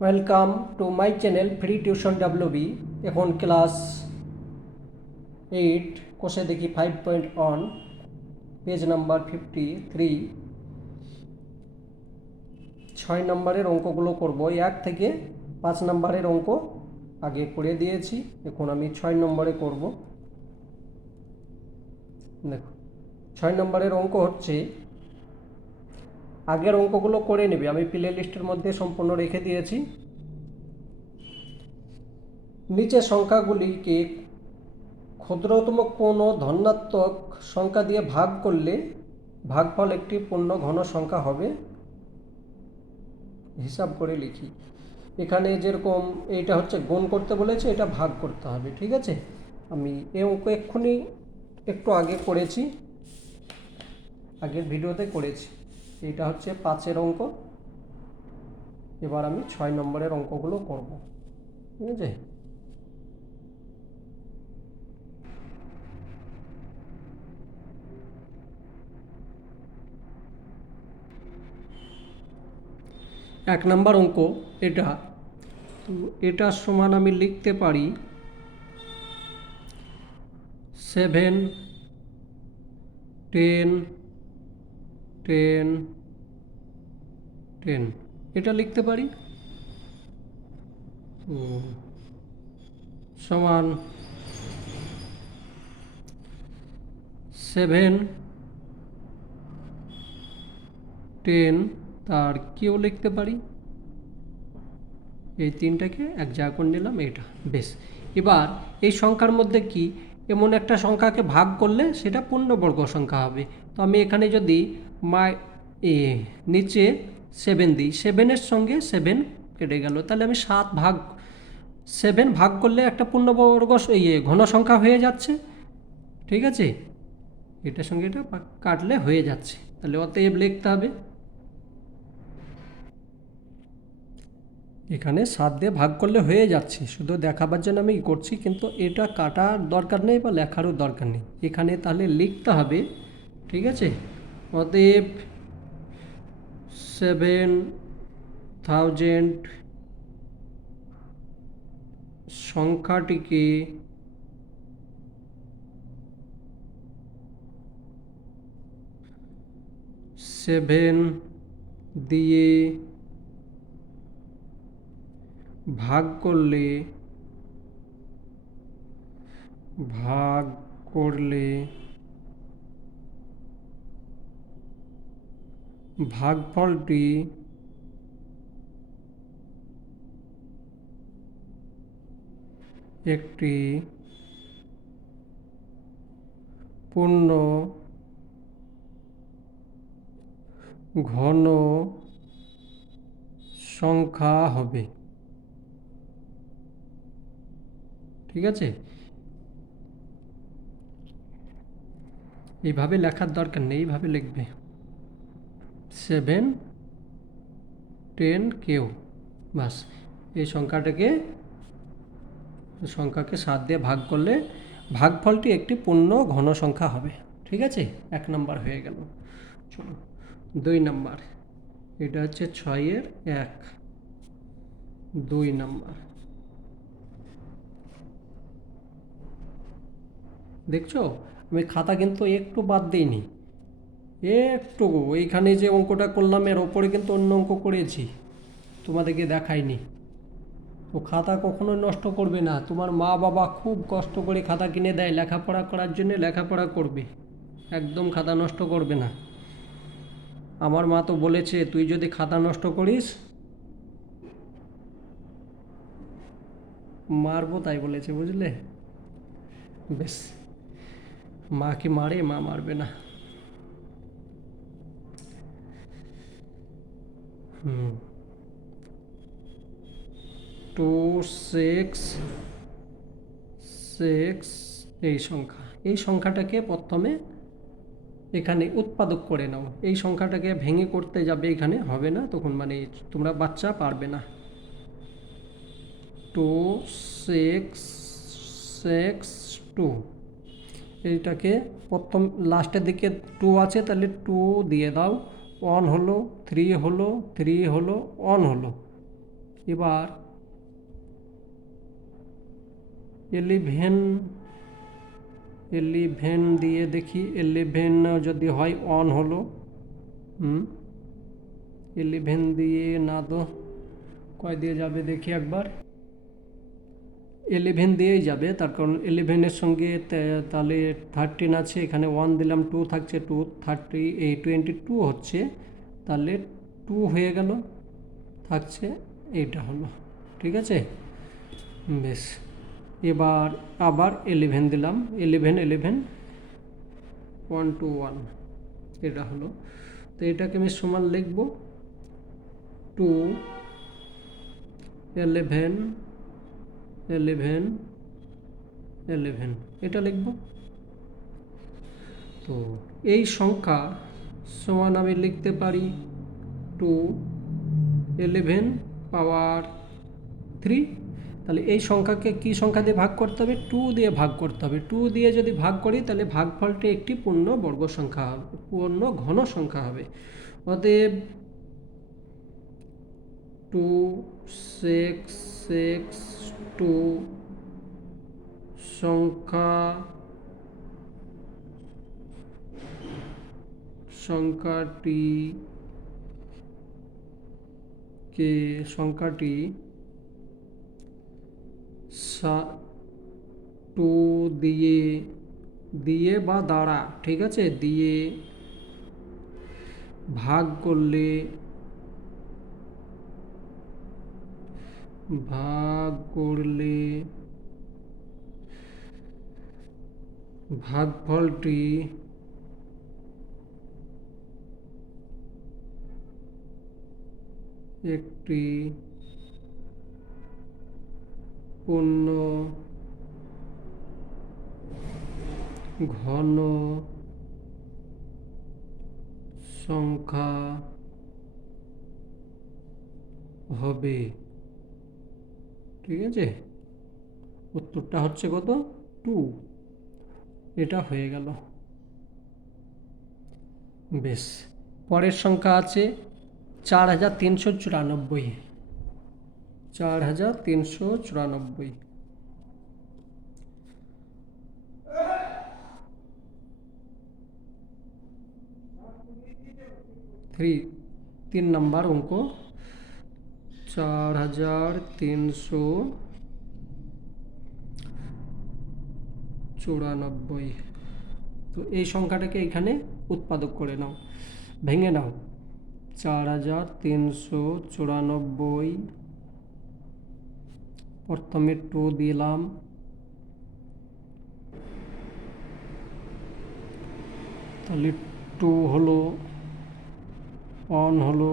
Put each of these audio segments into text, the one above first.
Welcome to my channel free tuition WB. এখন class 8 কোষে দেখি 5.1 পেজ নাম্বার 53। 6 নম্বরের অঙ্কগুলো করব। 1 থেকে 5 নম্বরের অঙ্ক আগে করে দিয়েছি, এখন আমি 6 নম্বরে করব। দেখো 6 নম্বরের অঙ্ক হচ্ছে, আগের অঙ্কগুলো করে নেবে, আমি প্লে লিস্টের মধ্যে সম্পূর্ণ রেখে দিয়েছি। নিচের সংখ্যাগুলিকে ক্ষুদ্রতম কোনো ধনাত্মক সংখ্যা দিয়ে ভাগ করলে ভাগফল একটি পূর্ণ ঘন সংখ্যা হবে। হিসাব করে লিখি। এখানে যেরকম এইটা হচ্ছে গুণ করতে বলেছে, এটা ভাগ করতে হবে, ঠিক আছে। আমি এই অঙ্ক এক্ষুনি একটু আগে করেছি, আগের ভিডিওতে করেছি। এটা হচ্ছে 5-এর অঙ্ক। এবার আমি 6 নম্বরের অঙ্কগুলো করব, ঠিক আছে। এক নম্বর অঙ্ক এটা, তো এটার সমান আমি লিখতে পারি 7, 10, 10, 10 এটা লিখতে পারি। সমান 7, 10 তার কেউ লিখতে পারি। এই তিনটাকে এক জায়গা করে নিলাম, এটা বেশ। এবার এই সংখ্যার মধ্যে কি এমন একটা সংখ্যাকে ভাগ করলে সেটা পূর্ণবর্গ সংখ্যা হবে। তো আমি এখানে যদি নিচে 7 দিই, 7-এর সঙ্গে 7 কেটে গেল, তাহলে আমি 7 ভাগ করলে একটা পূর্ণবর্গ ঘন সংখ্যা হয়ে যাচ্ছে, ঠিক আছে। এটার সঙ্গে এটা কাটলে হয়ে যাচ্ছে, তাহলে অতএব লিখতে হবে এখানে 7 দিয়ে ভাগ করলে হয়ে যাচ্ছে, শুধু দেখাবার জন্য আমি করছি, কিন্তু এটা কাটার দরকার নেই বা লেখারও দরকার নেই, এখানে তাহলে লিখতে হবে, ঠিক আছে। অতএব 7,000 সংখ্যাটিকে সেভেন দিয়ে ভাগ করলে ভাগফলটি একটি পূর্ণ ঘন সংখ্যা হবে, ঠিক আছে। এইভাবে লেখার দরকার নেই, এইভাবে লিখবে 7, 10 কেউ, বাস। এই সংখ্যাকে 7 দিয়ে ভাগ করলে ভাগফলটি একটি পূর্ণ ঘন সংখ্যা হবে, ঠিক আছে। 1 নম্বর হয়ে গেল। চলো 2 নম্বর, এটা হচ্ছে 6-এর 1, 2 নম্বর। দেখছো আমি খাতা কিন্তু একটু বাদ দিইনি, একটু। এইখানে যে অঙ্কটা করলাম এর ওপরে কিন্তু অন্য অঙ্ক করেছি, তোমাদেরকে দেখাইনি। তো খাতা কখনো নষ্ট করবে না, তোমার মা বাবা খুব কষ্ট করে খাতা কিনে দেয় লেখাপড়া করার জন্য, লেখাপড়া করবে, একদম খাতা নষ্ট করবে না। আমার মা তো বলেছে, তুই যদি খাতা নষ্ট করিস মারবো, তাই বলেছে, বুঝলে। বেশ, মা কি মারে? মা মারবে না। 2, 6, 6 এই সংখ্যাটাকে প্রথমে এখানে উৎপাদক করে নাও। এই সংখ্যাটাকে ভেঙে করতে যাবে, এখানে হবে না, তখন মানে তোমরা বাচ্চা পারবে না। 2, 6, 6, 2 এইটাকে প্রথম লাস্টের দিকে 2 আছে, তাহলে 2 দিয়ে দাও। 1 হলো, 3 হলো, 3 হলো, 1 হলো, এবার 11 দিয়ে দেখি, 11 যদি হয় অন হলো। 11 দিয়ে না তো কয় দিয়ে যাবে দেখি একবার। 11 দিয়েই যাবে, তার কারণ 11-এর সঙ্গে তাহলে 13 আছে, এখানে 1 দিলাম, 2 থাকছে, 22 হচ্ছে, তাহলে 2 হয়ে গেল, থাকছে এইটা হলো। ঠিক আছে, বেশ। এবার আবার 11 দিলাম, 11 1 2 1 এটা হলো। তো এটাকে আমি সমান লিখব 2 11 11 11 এটা লিখব। তো এই সংখ্যা সমান আমি লিখতে পারি 2 11 পাওয়ার 3। তাহলে এই সংখ্যাকে কি সংখ্যা দিয়ে ভাগ করতে হবে? 2 দিয়ে ভাগ করতে হবে। 2 দিয়ে যদি ভাগ করি তাহলে ভাগফলটি একটি পূর্ণ বর্গ সংখ্যা হবে, পূর্ণ ঘন সংখ্যা হবে। অতএব 2 6 6 2 সংখ্যাটি 2 দিয়ে বা দ্বারা, ঠিক আছে, দিয়ে ভাগ করলে ভাগফলটি একটি পূর্ণ ঘন সংখ্যা হবে। ঠিক আছে, উত্তরটা হচ্ছে কত? 2। এটা হয়ে গেল। বেশ, পরের সংখ্যা আছে 4394। 4394 3 নম্বর অঙ্ক 4394। তো এই সংখ্যাটাকে এখানে উৎপাদক করে নাও, ভেঙে নাও। 4394, প্রথমে 2 দিলাম, তাহলে 2 হলো, অন হলো,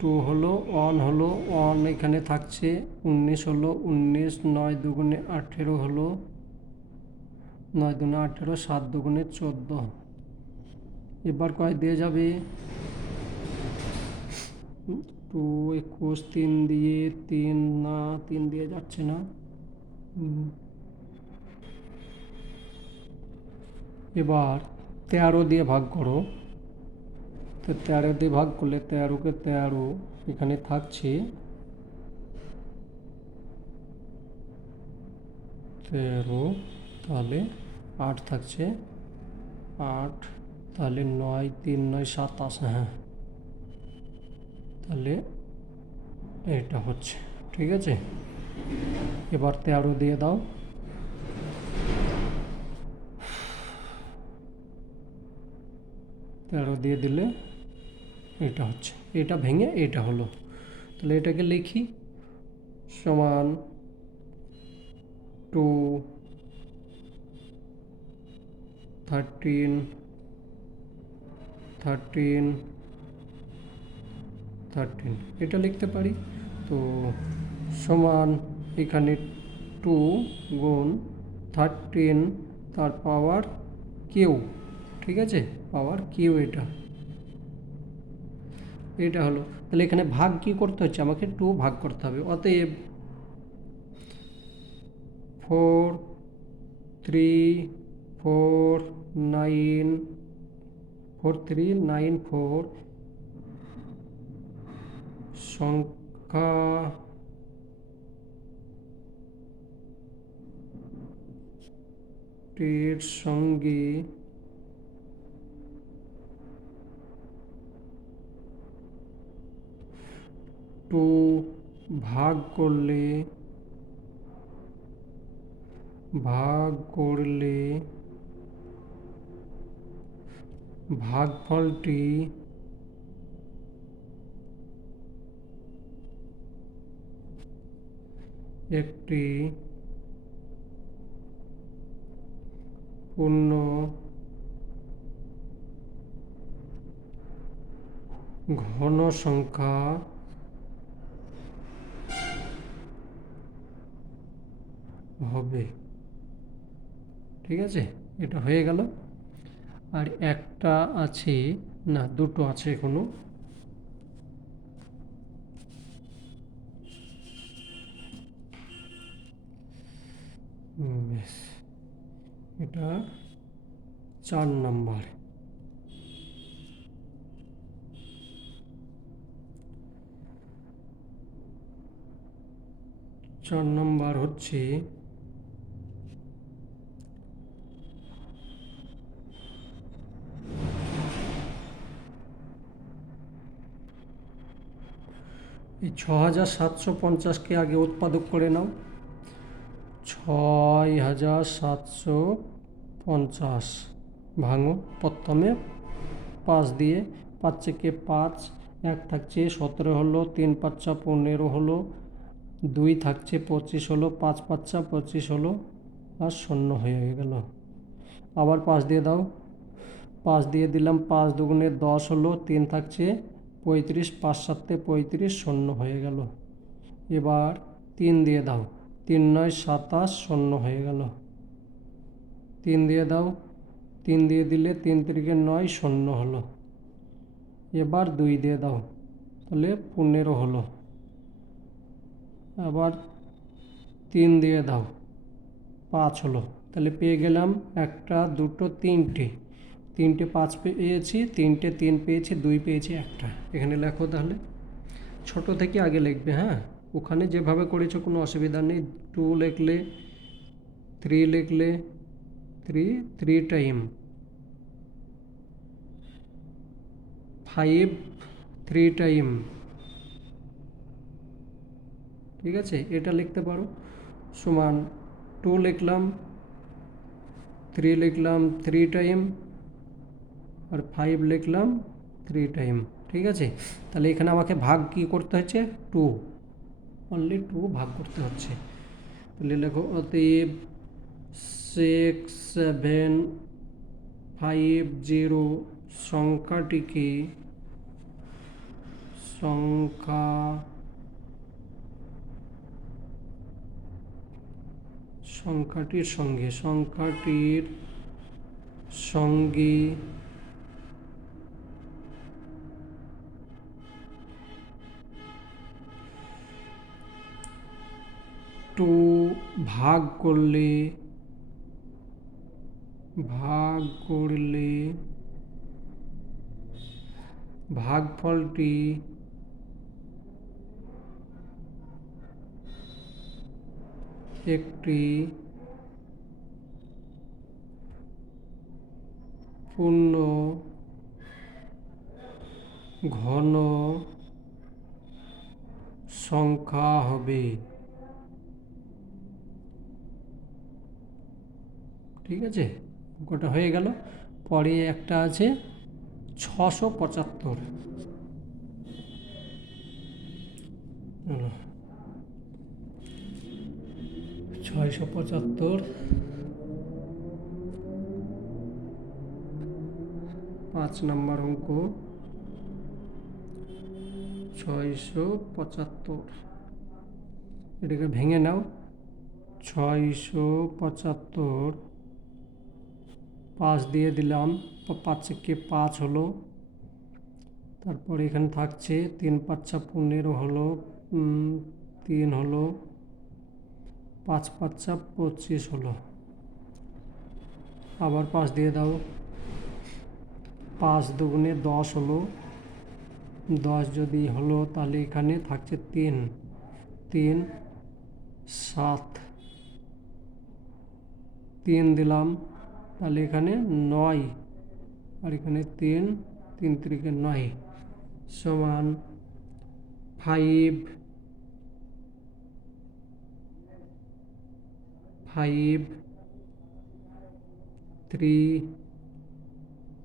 2 হলো, অন হলো, অন এখানে থাকছে, 19 হলো, 19 9 দুগুণে 18 হলো, 9 দুগুণে 18, 7 দুগুণে 14। এবার কয় দিয়ে যাবে? 2 21, 3 দিয়ে, 3 না, 3 দিয়ে যাচ্ছে না। এবার 13 দিয়ে ভাগ করো। তো 13 দিয়ে ভাগ করলে 13কে 13, এখানে থাকছে 13, তাহলে 8 থাকছে, 8, তাহলে 9 3 9 27। হ্যাঁ, তাহলে এটা হচ্ছে। ঠিক আছে, এবার 13 দিয়ে দাও। 13 দিয়ে দিলে এটা হচ্ছে, এটা ভেঙে এটা হলো। তাহলে এটাকে লিখি সমান 2 13 13 13 এটা লিখতে পারি। তো সমান এখানে 2 গুণ 13 তার পাওয়ার কিউ। ঠিক আছে, পাওয়ার কিউ এটা হলো। তাহলে এখানে ভাগ কি করতে হচ্ছে? আমাকে 2 ভাগ করতে হবে। অতএব 4 3 4 9 4 3 9 4 সংখ্যাটির সঙ্গে টু ভাগ করলে ভাগফলটি একটি পূর্ণ ঘন সংখ্যা হবে। ঠিক আছে, এটা হয়ে গেল। আর একটা আছে, না দুটো আছে এখনো। বেশ, এটা 4 নাম্বার। হচ্ছে এই 6750কে আগে উৎপাদক করে নাও। 6750 ভাঙো প্রথমে 5 দিয়ে, 5 থেকে 5, 1 থাকছে 17 হলো, 3 5 15 হলো, 2 থাকছে 25 হলো, 5 5 25 হলো, আর 0 হয়ে গেল। আবার 5 দিয়ে দাও, 5 দিয়ে দিলাম, 5 দুগুণে 10 হলো, 3 থাকছে 35, 5 7 35, 0 হয়ে গেল। এবার 3 দিয়ে দাও, 3 9 27, 0 হয়ে গেল। 3 দিয়ে দাও, 3 দিয়ে দিলে 3 3 9, 0 হলো। এবার 2 দিয়ে দাও, তাহলে 15 হলো। আবার 3 দিয়ে দাও, 5 হলো। তাহলে পেয়ে গেলাম 1 2 3টে, 3টে 5 পেয়েছি, 3টে 3 পেয়েছি, 2 পেয়েছি, 1টা। এখানে লেখো তাহলে, ছোট থেকে আগে লিখবে। হ্যাঁ, ওখানে যেভাবে করেছো কোনো অসুবিধা নেই। 2 লিখলে, 3 লিখলে, 3 টাইম, 5 3 টাইম। ঠিক আছে, এটা লিখতে পারো। সমান 2 লিখলাম, 3 লিখলাম 3 টাইম, আর 5 লিখলাম 3 টাইম। ঠিক আছে, তাহলে এখানে আমাকে ভাগ কি করতে হচ্ছে? 2, অনলি 2 ভাগ করতে হচ্ছে। তাহলে লেখো, অতএব 6750 সংখ্যাটিকে সংখ্যাটির সঙ্গে 2 ভাগ করলে ভাগফলটি একটি পূর্ণ ঘন সংখ্যা হবে। ঠিক আছে, অঙ্কটা হয়ে গেল। পরে একটা আছে 675। 675, 5 নম্বর অঙ্ক। 675, এটাকে ভেঙে নাও। 675, 5 দিয়ে দিলাম, 5 থেকে 5 হলো। তারপর এখানে থাকছে 3 5 15 হলো, 3 হলো, 5 5 25 হলো। আবার 5 দিয়ে দাও, 5 দুগুণে 10 হলো, 10 যদি হলো তাহলে এখানে থাকছে 3, 3, 7, 3 দিলাম, তাহলে এখানে 9, আর এখানে 3, 3 3 9 সমান 5, 5, 3,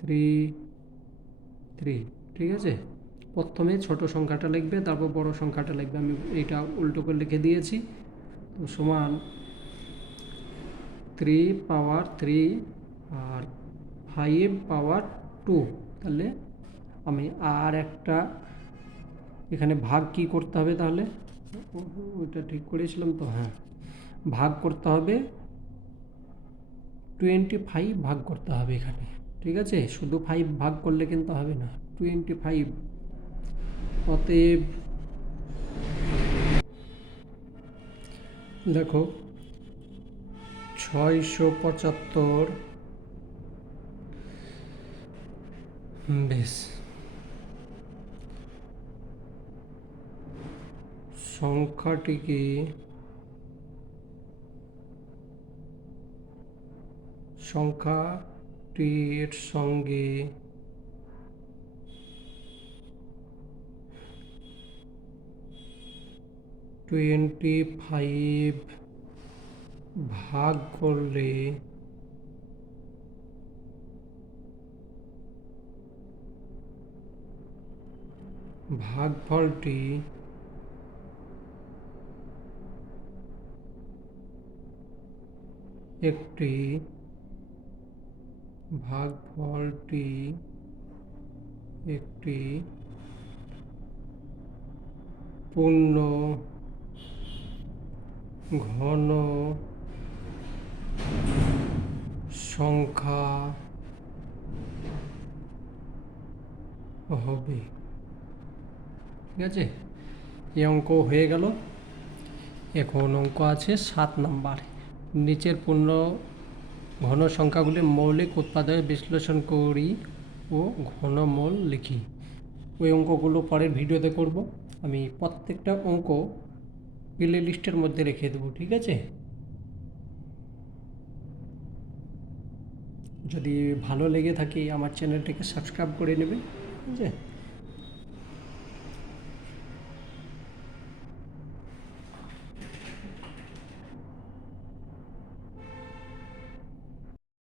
3, 3। ঠিক আছে, প্রথমে ছোট সংখ্যাটা লিখবে, তারপর বড় সংখ্যাটা লিখবে। আমি এইটা উল্টো করে লিখে দিয়েছি। তো সমান 3 পাওয়ার 3 আর 5 পাওয়ার 2। তাহলে আমি আর একটা এখানে ভাগ কি করতে হবে তাহলে? ওইটা ঠিক করেছিলাম তো, হ্যাঁ, ভাগ করতে হবে, 25 ভাগ করতে হবে এখানে। ঠিক আছে, শুধু 5 ভাগ করলে কিন্তু হবে না, 25। অতএব দেখো 675, বেশ, সংখ্যাটির সঙ্গে 25 ভাগ করলে ভাগফলটি একটি পূর্ণ ঘন সংখ্যা হবে। ঠিক আছে, এই অঙ্ক হয়ে গেল। এখন অঙ্ক আছে 7 নাম্বার। নিচের পূর্ণ ঘন সংখ্যাগুলির মৌলিক উৎপাদনের বিশ্লেষণ করি ও ঘনমূল লিখি। ওই অঙ্কগুলো পরের ভিডিওতে করব। আমি প্রত্যেকটা অঙ্ক প্লে লিস্টের মধ্যে রেখে দেবো। ঠিক আছে, যদি ভালো লেগে থাকে আমার চ্যানেলটিকে সাবস্ক্রাইব করে নেবে। ঠিক আছে।